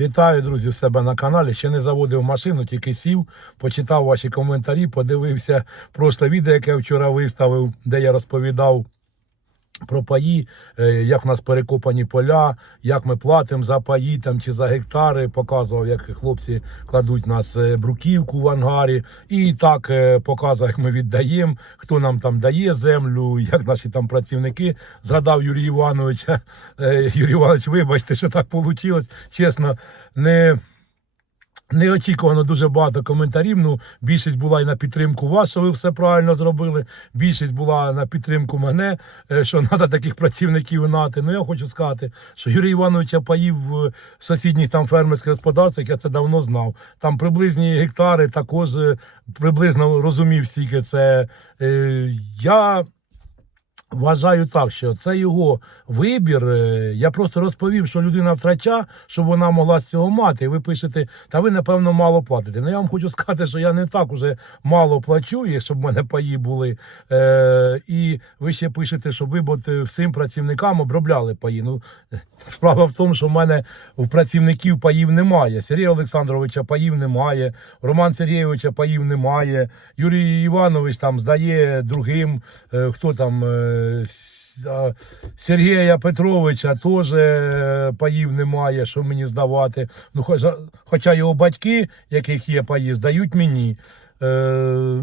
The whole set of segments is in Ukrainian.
Вітаю, друзі, в себе на каналі. Ще не заводив машину, тільки сів, почитав ваші коментарі, подивився прошле відео, яке я вчора виставив, де я розповідав про паї, е, як в нас перекопані поля, як ми платимо за паї там, чи за гектари. Показував, як хлопці кладуть нас е, бруківку в ангарі. І так е, показував, як ми віддаємо, хто нам там дає землю, як наші там працівники. Згадав Юрія Івановича. Юрій Іванович, вибачте, що так вийшло. Чесно, не. Неочікувано дуже багато коментарів. Ну, більшість була і на підтримку вас, що ви все правильно зробили. Більшість була на підтримку мене, е, що треба таких працівників нати. Ну я хочу сказати, що Юрій Івановича паїв в сусідніх там фермерських господарствах, я це давно знав. Там приблизні гектари також е, приблизно розумів, скільки це. Е, Я Вважаю так, що це його вибір. Е, Я просто розповів, що людина втрача, щоб вона могла з цього мати. І ви пишете, та ви, напевно, мало платите. Ну я вам хочу сказати, що я не так уже мало плачу, щоб в мене паї були. Е, І ви ще пишете, що ви бот всім працівникам обробляли паї. Ну, справа в тому, що в мене у працівників паїв немає. Сергія Олександровича паїв немає, Роман Сергійовича паїв немає. Юрій Іванович там здає другим, е, хто там. е, Сергія Петровича теж е, паїв немає, що мені здавати. Ну, хоча, його батьки, яких є паї, здають мені. Е,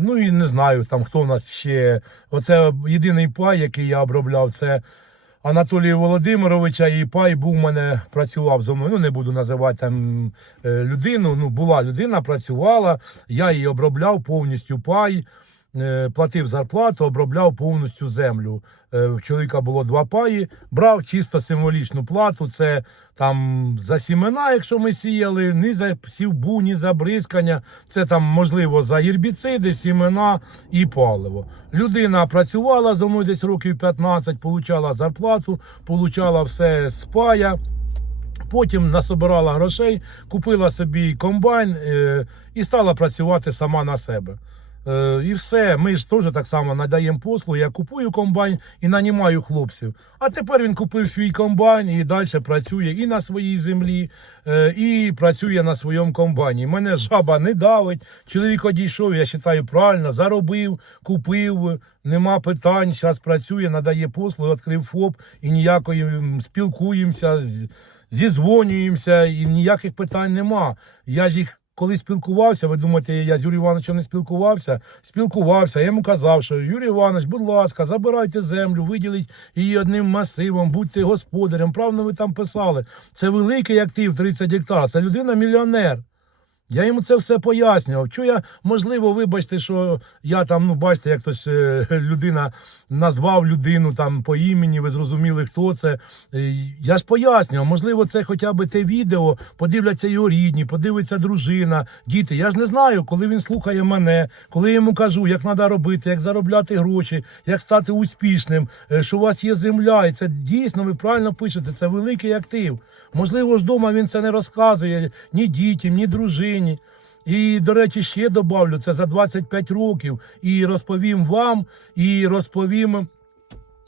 ну і не знаю, там хто в нас ще. Оце єдиний пай, який я обробляв, це Анатолія Володимировича. І пай був у мене працював зо мною. Ну не буду називати там е, людину. Ну, була людина, працювала. Я її обробляв повністю пай. Е, Платив зарплату, обробляв повністю землю. Е, В чоловіка було два паї, брав чисто символічну плату. Це там за сімена, якщо ми сіяли, ні за сівбу, ні за бризкання. Це там можливо за гербіциди, сімена і паливо. Людина працювала за мною десь років 15, получала зарплату, получала все з пая. Потім насобирала грошей, купила собі комбайн е, і стала працювати сама на себе. Е, і все, ми ж теж так само надаємо послуги. Я купую комбайн і нанімаю хлопців. А тепер він купив свій комбайн і далі працює і на своїй землі, е, і працює на своєму комбайні. Мене жаба не давить. Чоловік одійшов, я вважаю, правильно, заробив, купив, нема питань. Зараз працює, надає послуги, відкрив ФОП і ніякої спілкуємося. зізвонюємося і ніяких питань нема. Я ж їх. Коли спілкувався, ви думаєте, я з Юрієм Івановичем не спілкувався? Спілкувався. Я йому казав, що Юрій Іванович, будь ласка, забирайте землю, виділіть її одним масивом, будьте господарем. Правильно ви там писали. Це великий актив 30 гектар. Це людина мільйонер. Я йому це все пояснював. Що я, можливо, вибачте, що я там, ну бачите, як хтось е, людина назвав людину там по імені, ви зрозуміли, хто це. Е, Я ж пояснював, можливо, це хоча б те відео, подивляться його рідні, подивиться дружина, діти. Я ж не знаю, коли він слухає мене, коли я йому кажу, як треба робити, як заробляти гроші, як стати успішним, е, що у вас є земля, і це дійсно ви правильно пишете, це великий актив. Можливо, ж вдома він це не розказує ні дітям, ні дружині. І, до речі, ще добавлю це за 25 років. І розповім вам, і розповім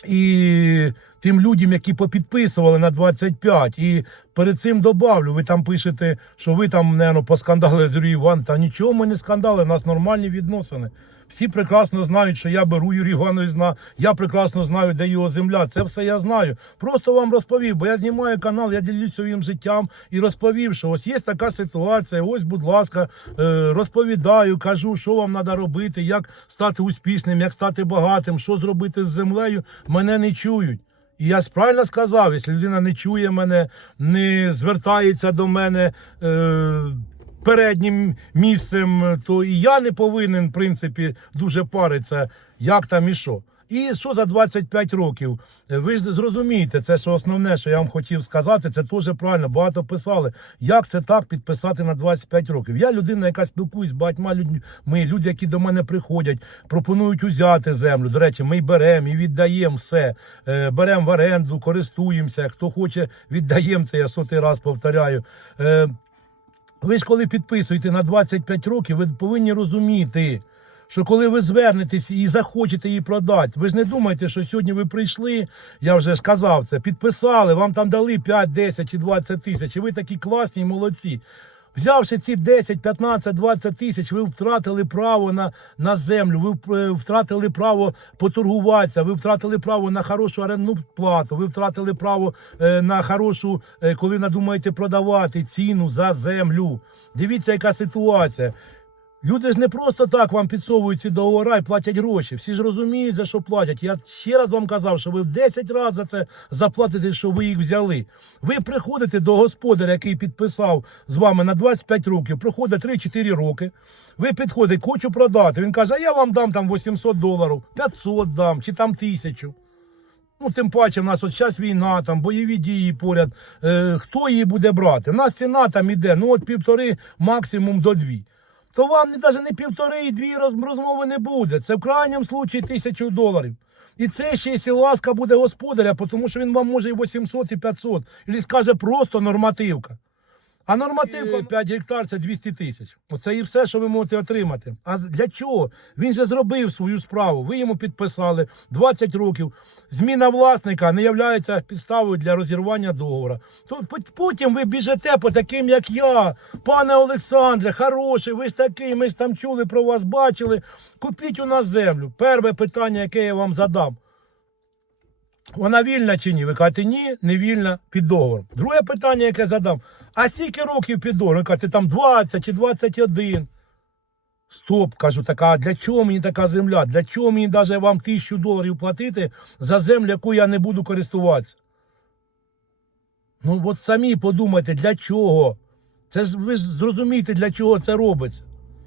і тим людям, які попідписували на 25. І перед цим добавлю, ви там пишете, що ви там, не поскандали з Юрій Іван. Та нічого ми не скандали, у нас нормальні відносини. Всі прекрасно знають, що я беру Юрій Іванович зна. Я прекрасно знаю, де його земля. Це все я знаю. Просто вам розповів, бо я знімаю канал, я ділюсь своїм життям і розповів, що ось є така ситуація. Ось, будь ласка, е, розповідаю, кажу, що вам треба робити, як стати успішним, як стати багатим, що зробити з землею. Мене не чують. І я правильно сказав, якщо людина не чує мене, не звертається до мене. Е, переднім місцем, то і я не повинен, в принципі, дуже паритися, як там і що. І що за 25 років? Ви ж зрозумієте, це що основне, що я вам хотів сказати, це теж правильно. Багато писали. Як це так підписати на 25 років? Я людина, яка спілкуюсь з багатьма людьми, люди, які до мене приходять, пропонують узяти землю. До речі, ми беремо і віддаємо все. Е, Беремо в оренду, користуємося. Хто хоче, віддаємо це. Я сотий раз повторяю. Ви ж коли підписуєте на 25 років, ви повинні розуміти, що коли ви звернетесь і захочете її продати, ви ж не думайте, що сьогодні ви прийшли, я вже ж казав це, підписали, вам там дали 5, 10 чи 20 тисяч, і ви такі класні і молодці. Взявши ці 10, 15, 20 тисяч, ви втратили право на, на землю, ви е, втратили право поторгуватися, ви втратили право на хорошу орендну плату, ви втратили право е, на хорошу, е, коли надумаєте продавати ціну за землю. Дивіться, яка ситуація. Люди ж не просто так вам підсовують ці договори і платять гроші. Всі ж розуміють, за що платять. Я ще раз вам казав, що ви в 10 разів за це заплатите, що ви їх взяли. Ви приходите до господаря, який підписав з вами на 25 років, проходить 3-4 роки. Ви підходите, хочу продати. Він каже, а я вам дам там 800 доларів, 500 дам, чи там тисячу. Ну, тим паче, в нас от зараз війна, там бойові дії поряд. Е, хто її буде брати? У нас ціна там іде, ну от півтори, максимум до дві. То вам навіть не півтори і дві розмови не буде. Це в крайньому случаї тисячу доларів. І це ще якщо ласка буде господаря, тому що він вам може і 800, і 500. І скаже просто нормативка. А нормативка 5 гектар це 200 тисяч. Оце і все, що ви можете отримати. А для чого? Він же зробив свою справу. Ви йому підписали 20 років. Зміна власника не є підставою для розірвання договору. То потім ви біжите по таким, як я. Пане Олександре, хороший, ви ж такий, ми ж там чули про вас, бачили. Купіть у нас землю. Перше питання, яке я вам задам. Вона вільна чи ні? Ви кажете, ні, не вільна під договором. Друге питання, яке задам. А скільки років під договором? Ви кажете, там 20 чи 21. Стоп, кажу, така, а для чого мені така земля? Для чого мені навіть вам тисячу доларів платити за землю, яку я не буду користуватися? Ну, от самі подумайте, для чого? Це ж ви ж зрозумієте, для чого це робиться.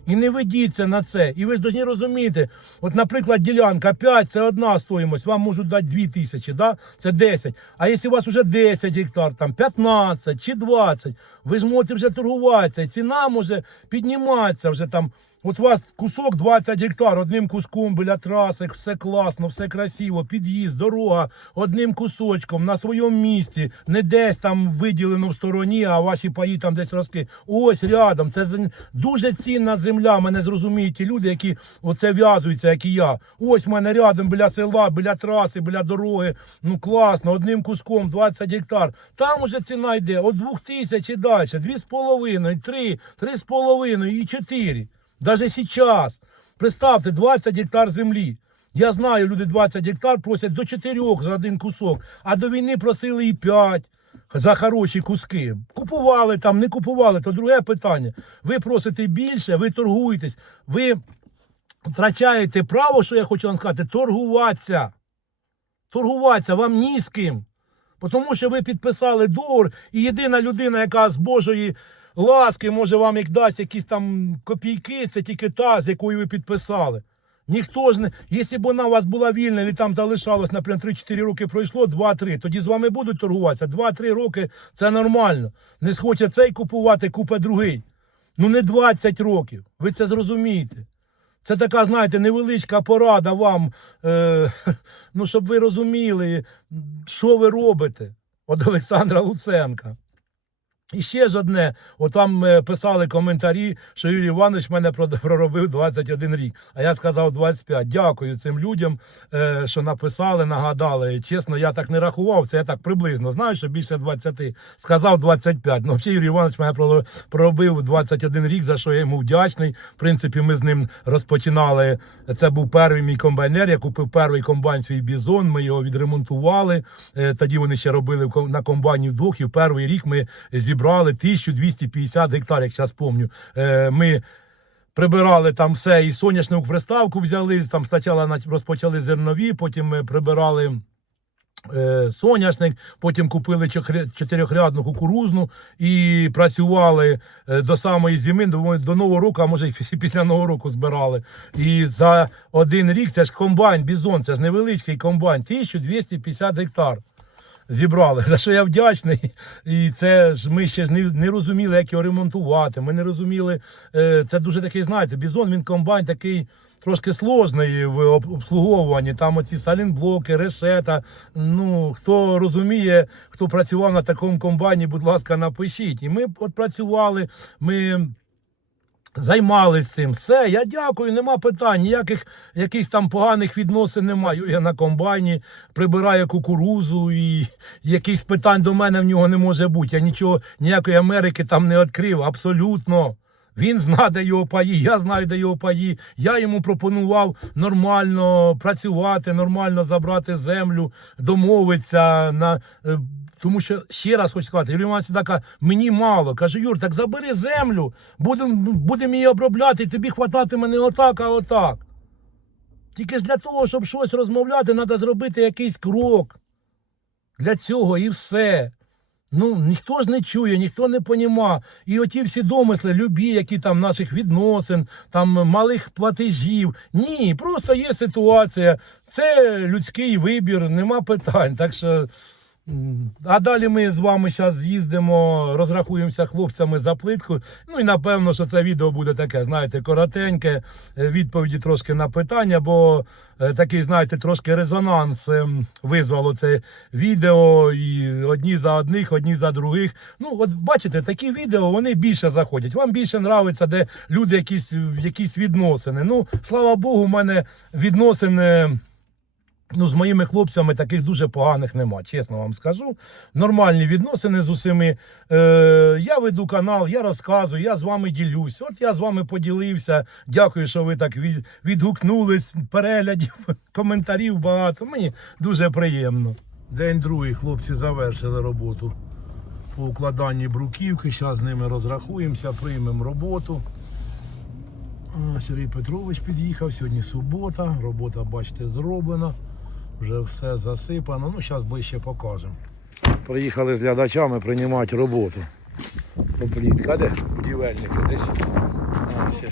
І не ведіться на це. І ви ж повинні розуміти, от, наприклад, ділянка 5 це одна стоїмость, вам можуть дати 2 тисячі, да? це 10. А якщо у вас вже 10 гектар, там 15 чи 20, ви ж можете вже торгуватися, і ціна може підніматися вже там. От у вас кусок 20 гектар, одним куском біля траси, все класно, все красиво, під'їзд, дорога, одним кусочком на своєму місці, не десь там виділено в стороні, а ваші паї там десь росли. Ось рядом. Це дуже цінна земля. Мене зрозуміють ті люди, які оце в'язуються, як і я. Ось в мене рядом біля села, біля траси, біля дороги. Ну класно, одним куском 20 гектар. Там уже ціна йде від 2 тисяч і далі, 2,5, 3, 3,5 і 4. Даже сейчас. Представте, 20 гектар землі. Я знаю, люди 20 гектар просять до 4 за один кусок, а до війни просили і 5 за хороші куски. Купували там, не купували, то друге питання. Ви просите більше, ви торгуєтесь, ви втрачаєте право, що я хочу вам сказати, торгуватися. Торгуватися вам ні з ким. Тому що ви підписали договор, і єдина людина, яка з Божої ласки може вам як дасть якісь там копійки, це тільки та, з якою ви підписали. Ніхто ж не. Якщо б вона у вас була вільна, і там залишалось, наприклад, 3-4 роки пройшло, 2-3, тоді з вами будуть торгуватися. 2-3 роки це нормально. Не схоче цей купувати, купе другий. Ну не 20 років. Ви це зрозумієте. Це така, знаєте, невеличка порада вам, е, ну, щоб ви розуміли, що ви робите від Олександра Луценка. І ще ж одне, отам е, писали коментарі, що Юрій Іванович мене проробив 21 рік, а я сказав 25. Дякую цим людям, е, що написали, нагадали. Чесно, я так не рахував, це я так приблизно знаю, що більше 20. Сказав 25. Ну, взагалі Юрій Іванович мене про- проробив 21 рік, за що я йому вдячний. В принципі, ми з ним розпочинали. Це був перший мій комбайнер. Я купив перший комбайн свій бізон. Ми його відремонтували. Е, Тоді вони ще робили на комбайні вдвох. І в перший рік ми зібрали 1250 гектар, як зараз пам'ятаю. Е, Ми прибирали там все, і соняшнику приставку взяли. Там спочатку розпочали зернові, потім ми прибирали. е, Соняшник, потім купили чотирьохрядну кукурузну і працювали е, до самої зими, до, нового року, а може і після нового року збирали. І за один рік це ж комбайн, бізон, це ж невеличкий комбайн, 1250 гектар зібрали. За що я вдячний. І це ж ми ще не, не розуміли, як його ремонтувати. Ми не розуміли. е, Це дуже такий, знаєте, бізон, він комбайн такий. Трошки сложний в обслуговуванні. Там оці салінблоки, решета. Ну хто розуміє, хто працював на такому комбайні, будь ласка, напишіть. І ми от працювали. Ми Займались цим. Все, я дякую, нема питань. Ніяких якихось там поганих відносин немає. Я на комбайні прибираю кукурузу і якихось питань до мене в нього не може бути. Я нічого, ніякої Америки там не відкрив. Абсолютно. Він знає, де його паї, я знаю, де його паї. Я йому пропонував нормально працювати, нормально забрати землю, домовитися на. Тому що ще раз хочу сказати, Юрій Іванович така, мені мало. Кажу, Юр, так забери землю, будемо будем її обробляти, і тобі хвататиме не отак, а отак. Тільки ж для того, щоб щось розмовляти, треба зробити якийсь крок. Для цього і все. Ну, ніхто ж не чує, ніхто не поніма. І оті всі домисли, любі, які там наших відносин, там малих платежів. Ні, просто є ситуація. Це людський вибір, нема питань. Так що. А далі ми з вами зараз з'їздимо, розрахуємося хлопцями за плитку. Ну і напевно, що це відео буде таке, знаєте, коротеньке, е, відповіді трошки на питання, бо е, такий, знаєте, трошки резонанс ем, визвало це відео. І одні за одних, одні за других. Ну, от бачите, такі відео вони більше заходять. Вам більше нравиться, де люди якісь, якісь відносини. Ну, слава Богу, у мене відносини. Ну, з моїми хлопцями таких дуже поганих нема, чесно вам скажу. Нормальні відносини з усіми. Е, я веду канал, я розказую, я з вами ділюсь. От я з вами поділився. Дякую, що ви так від, відгукнулись. Переглядів, коментарів багато. Мені дуже приємно. День другий хлопці завершили роботу по укладанні бруківки. Зараз з ними розрахуємося, приймемо роботу. Сергій Петрович під'їхав, сьогодні субота, робота, бачите, зроблена, вже все засипано. Ну, зараз ближче покажемо. Приїхали з глядачами приймати роботу. Поплітка, де будівельники десь. Ось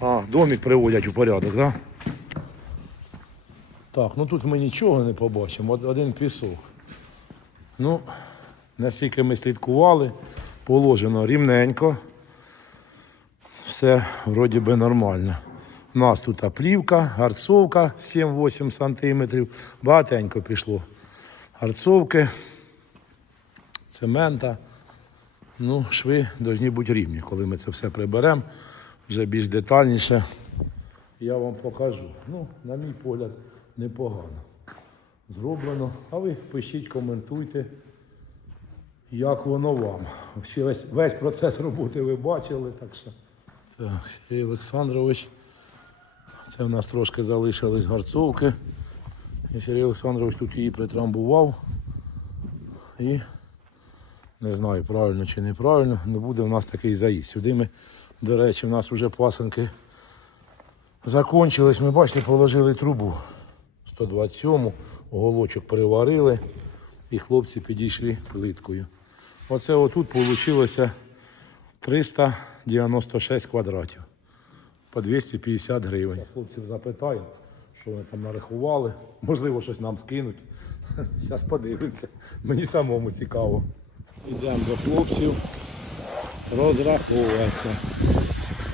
а, домик приводять у порядок, так? Так, ну тут ми нічого не побачимо, од- один пісок. Ну, наскільки ми слідкували, положено рівненько все вроді би нормально. У нас тут плівка, гарцовка 7-8 см. Багатенько пішло. Гарцовки, цемента. Ну, шви повинні бути рівні. Коли ми це все приберемо, вже більш детальніше, я вам покажу. Ну, на мій погляд, непогано. Зроблено. А ви пишіть, коментуйте, як воно вам. Весь, весь процес роботи ви бачили, так що. Так, Сергій Олександрович. Це в нас трошки залишились гарцовки. І Сергій Олександрович тут її притрамбував. І не знаю, правильно чи неправильно, не буде в нас такий заїзд. Сюди ми, до речі, в нас вже пасенки закончились. Ми бачите, положили трубу 127, оголочок переварили і хлопці підійшли плиткою. Оце отут вийшло 396 квадратів по 250 гривень. Хлопців запитаю, що вони там нарахували. Можливо, щось нам скинуть. Зараз подивимося. Мені самому цікаво. Йдемо до хлопців розраховуватися.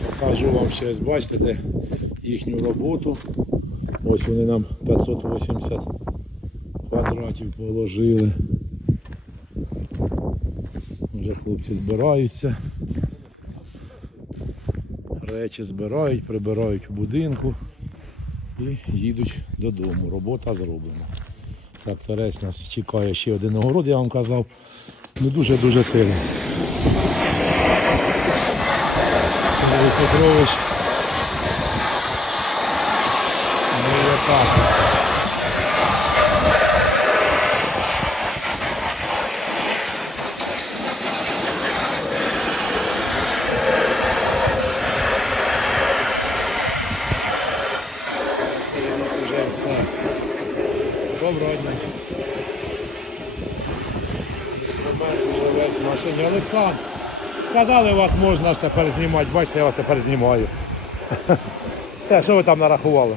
Покажу вам ще бачите, де їхню роботу. Ось вони нам 580 квадратів положили. Вже хлопці збираються. Речі збирають, прибирають у будинку і їдуть додому. Робота зроблена. Так, Терець нас чекає ще один огород, я вам казав. Ну дуже-дуже сильно. Петрович. Ну я отак. Вже все. Доброго дня. Інструмент машині. Олександр, сказали, вас можна ж тепер знімати. Бачите, я вас тепер знімаю. Все, що ви там нарахували?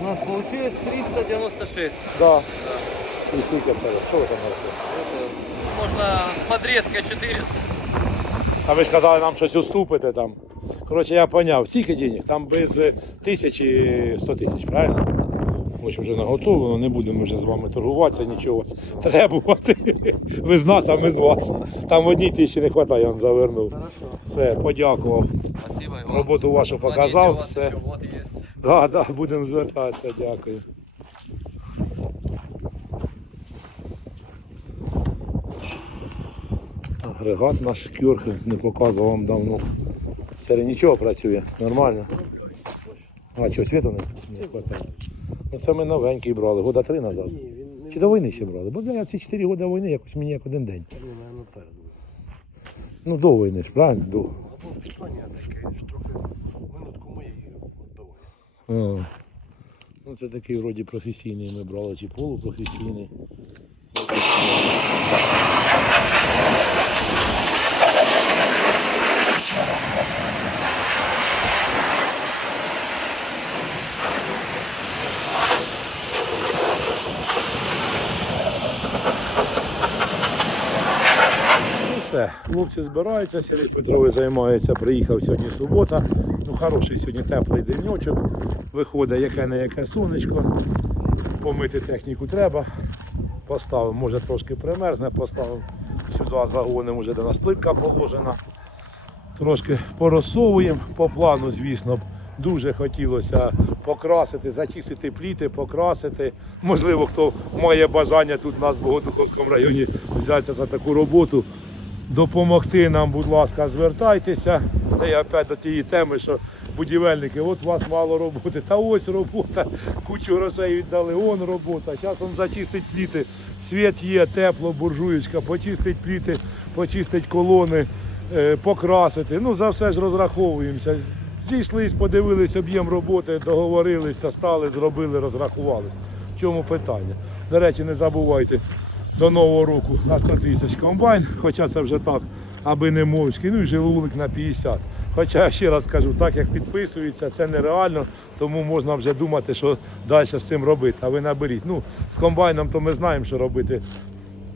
У нас получилось 396. Да. І скільки це? Що ви там нарахували? Можно с подрезкой 400. А ви ж казали нам щось уступите там. Коротше, я поняв, скільки денег? Там без е, тисячі 100 тисяч, правильно? Ось вже наготовлено, не будемо вже з вами торгуватися, нічого вас требувати. Ви з нас, а ми з вас. Там в одній тисячі не вистачає, я вам завернув. Все, подякував. Роботу вашу показав, все. Да, да, будемо звертатися, дякую. Агрегат наш кюрхи не показував вам давно. Серед нічого працює, нормально. А, що, світу не, хватає? Ну це ми новенький брали, года три назад. Ні, він не Чи до війни ще брали? Бо я ці 4 роки війни якось мені як один день. ну, наверное, перед. Ну до війни ж, правильно? До. Або питання таке, що трохи минутку моєї відбиває. А. Ну, це такий вроді професійний ми брали, чи полупрофесійний. Все, хлопці збираються, Сергій Петрович займається, приїхав сьогодні субота. Ну, хороший сьогодні теплий денечок. Виходить яке не яке сонечко. Помити техніку треба. Поставив, може трошки примерзне, поставив сюди загонимо, вже де нас плитка положена. Трошки порозсовуємо по плану, звісно, дуже хотілося покрасити, зачистити пліти, покрасити. Можливо, хто має бажання тут у нас в Богодуховському районі взятися за таку роботу, допомогти нам, будь ласка, звертайтеся. Це я опять до тієї теми, що будівельники, от у вас мало роботи, та ось робота, кучу грошей віддали, он робота. Зараз він зачистить пліти, світ є, тепло, буржуєчка, почистить пліти, почистить колони, е, покрасити. Ну, за все ж розраховуємося. Зійшлись, подивились об'єм роботи, договорилися, стали, зробили, розрахувались. В чому питання? До речі, не забувайте, до нового року на 100 тисяч комбайн, хоча це вже так, аби не мовчки, ну і жилулик на 50. Хоча я ще раз кажу, так як підписується, це нереально, тому можна вже думати, що далі з цим робити. А ви наберіть. Ну, з комбайном то ми знаємо, що робити.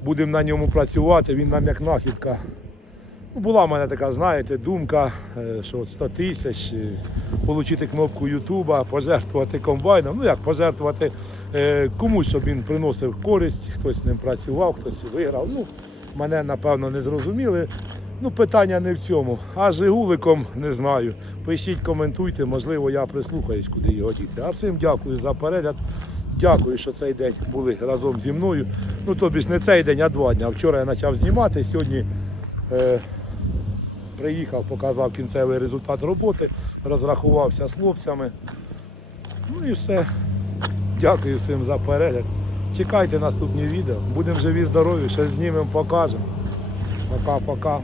Будемо на ньому працювати, він нам як нахідка. Ну, була в мене така, знаєте, думка, е, що от 100 тисяч, е, отримати кнопку Ютуба, пожертвувати комбайном. Ну як пожертвувати комусь, щоб він приносив користь, хтось ним працював, хтось виграв. Ну, мене напевно не зрозуміли. Ну, питання не в цьому. А Жигуликом не знаю. Пишіть, коментуйте, можливо, я прислухаюсь, куди його діти. А всім дякую за перегляд. Дякую, що цей день були разом зі мною. Ну, тобі ж не цей день, а два дні. Вчора я почав знімати, сьогодні. Е, Приїхав, показав кінцевий результат роботи, розрахувався з хлопцями. Ну і все. Дякую всім за перегляд. Чекайте наступні відео. Будемо живі, здорові, ще знімемо, покажемо. Пока-пока.